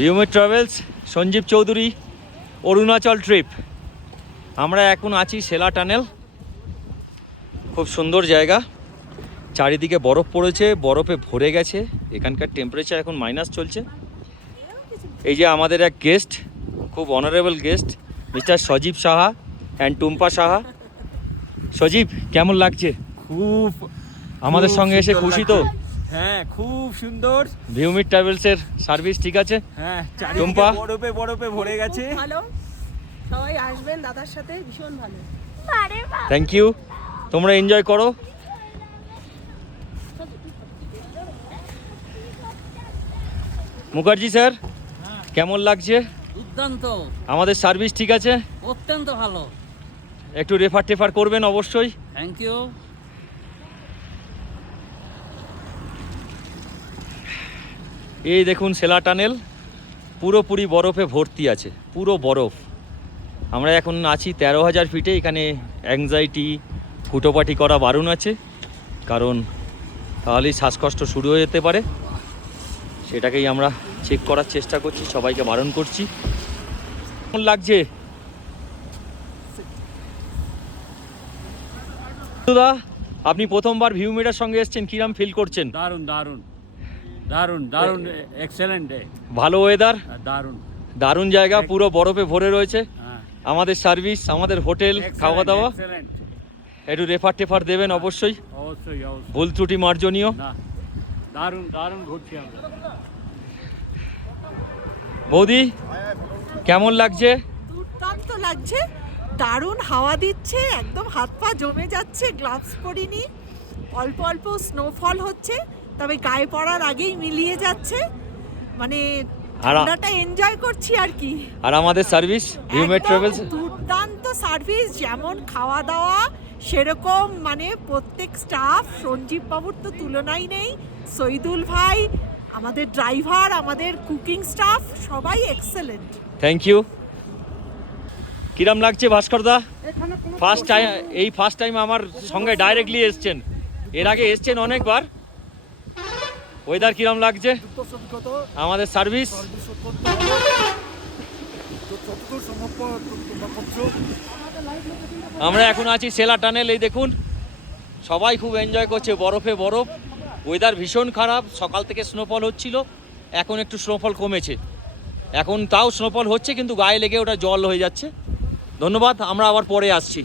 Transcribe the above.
ভিউমেট travels, Sanjeev Chowdhury, Arunachal trip. আমরা এখন আছি সেলা টানেল। খুব সুন্দর জায়গা, চারিদিকে বরফ পড়েছে, বরফে ভরে গেছে। এখানকার টেম্পারেচার এখন মাইনাস চলছে। এই যে আমাদের এক গেস্ট, খুব honourable guest, mister Sajib Saha and Tumpa Saha. Sajib, কেমন লাগছে? খুব আমাদের সঙ্গে এসে খুশি তো? হ্যাঁ, খুব সুন্দর। ভিউমিট ট্রাভেলসের সার্ভিস ঠিক আছে? হ্যাঁ, টুম্পা? বরফে বরফে ভরে গেছে। ভালো, সবাই আসবেন দাদার সাথে, ভীষণ ভালো। থ্যাংক ইউ, তোমরা এনজয় করো। মুখার্জি স্যার, কেমন লাগছে? দুর্দান্ত, আমাদের সার্ভিস ঠিক আছে? অত্যন্ত ভালো। একটু রেফার টেফার করবেন অবশ্যই। Thank you. এই দেখুন সেলা টানেল পুরোপুরি বরফে ভর্তি আছে, পুরো বরফ। আমরা এখন আছি 13,000 ফিটে। এখানে অ্যাংজাইটি, হুটোপাটি করা বারণ আছে, কারণ তাহলেই শ্বাসকষ্ট শুরু হয়ে যেতে পারে। সেটাকেই আমরা চেক করার চেষ্টা করছি, সবাইকে বারণ করছি। কেমন লাগছে দাদা? আপনি প্রথমবার ভিউমিটার সঙ্গে এসেছেন, কিরাম ফিল করছেন? দারুণ দারুণ দারুণ দারুণ, এক্সেলেন্ট ডে। ভালো ওয়েদার, দারুণ দারুণ জায়গা, পুরো বরফে ভরে রয়েছে। হ্যাঁ, আমাদের সার্ভিস, আমাদের হোটেল, খাওয়া দাওয়া, এক্সেলেন্ট। একটু রেফার টেফার দেবেন অবশ্যই। অবশ্যই অবশ্যই। ভুল ত্রুটি মার্জনীয়। না, দারুণ দারুণ ঘুরছি আমরা। বৌদি, কেমন লাগছে? দুর্দান্ত লাগছে, দারুণ হাওয়া দিচ্ছে, একদম হাত পা জমে যাচ্ছে। গ্লাভস পরিনি, অল্প অল্প স্নোফল হচ্ছে, তবে গায়ে পড়ার আগেই মিলিয়ে যাচ্ছে। মানে ঠান্ডাটা এনজয় করছি আর কি। আর আমাদের সার্ভিস ভিউমেট একদম ট্রাভেলস, দুর্দান্ত সার্ভিস, যেমন খাওয়া দাওয়া সেরকম, মানে প্রত্যেক স্টাফ, সঞ্জীব বাবুর তো তুলনাই নেই, শহীদুল ভাই, আমাদের ড্রাইভার, আমাদের কুকিং স্টাফ, সবাই এক্সেলেন্ট। Thank you. কিরাম লাগছে ভাস্কর দা? ফার্স্ট টাইম, এই ফার্স্ট টাইম আমার সঙ্গে ডাইরেক্টলি এসছেন, এর আগে এসছেন অনেকবার। ওয়েদার কিরাম লাগছে? আমাদের সার্ভিস আমরা এখন আছি সেলা টানেল। এই দেখুন সবাই খুব এনজয় করছে, বরফে বরফ। ওয়েদার ভীষণ খারাপ, সকাল থেকে স্নোফল হচ্ছিল, এখন একটু স্নোফল কমেছে। এখন তাও স্নোফল হচ্ছে, কিন্তু গায়ে লেগে ওটা জল হয়ে যাচ্ছে। ধন্যবাদ, আমরা আবার পরে আসছি।